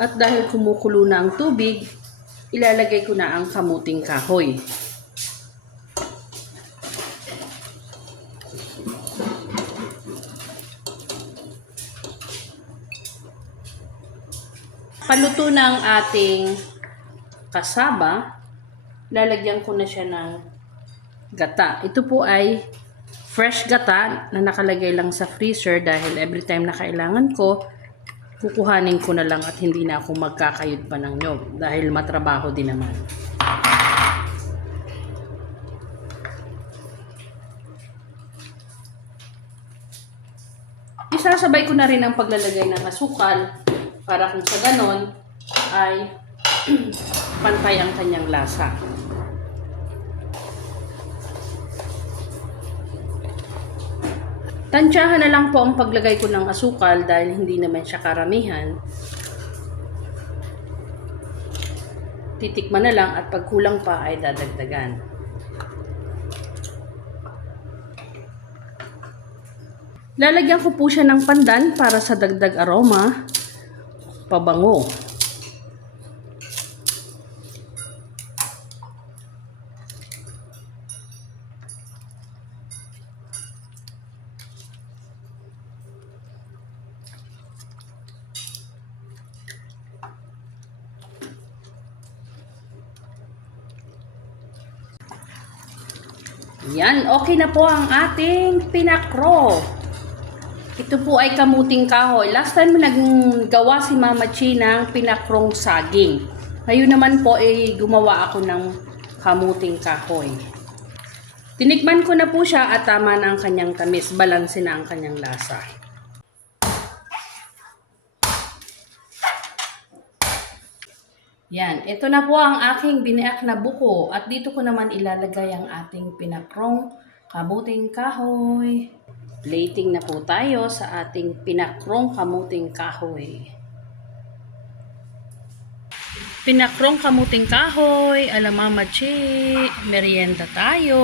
At dahil kumukulo na ang tubig, ilalagay ko na ang kamuting kahoy. Paluto na ang ating kasaba, lalagyan ko na siya ng gata. Ito po ay fresh gata na nakalagay lang sa freezer dahil every time na kailangan ko, kukuhanin ko na lang at hindi na ako magkakayod pa ng nyog dahil matrabaho din naman. Isasabay ko na rin ang paglalagay ng asukal para kung sa ganon ay pantay ang kanyang lasa. Tansyahan na lang po ang paglagay ko ng asukal dahil hindi naman siya karamihan. Titikman na lang at pag kulang pa ay dadagdagan. Lalagyan ko po siya ng pandan para sa dagdag aroma, pabango. Yan, okay na po ang ating pinakro. Ito po ay kamuting kahoy. Last time naggawa si Mama Chi ng pinakrong saging. Ngayon naman po ay gumawa ako ng kamuting kahoy. Tinikman ko na po siya at tama na ang kanyang tamis. Balanse na ang kanyang lasa. Yan, ito na po ang aking biniak na buko. At dito ko naman ilalagay ang ating pinakrong kamuting kahoy. Plating na po tayo sa ating pinakrong kamuting kahoy. Pinakrong kamuting kahoy, ala Mama Chi, merienda tayo.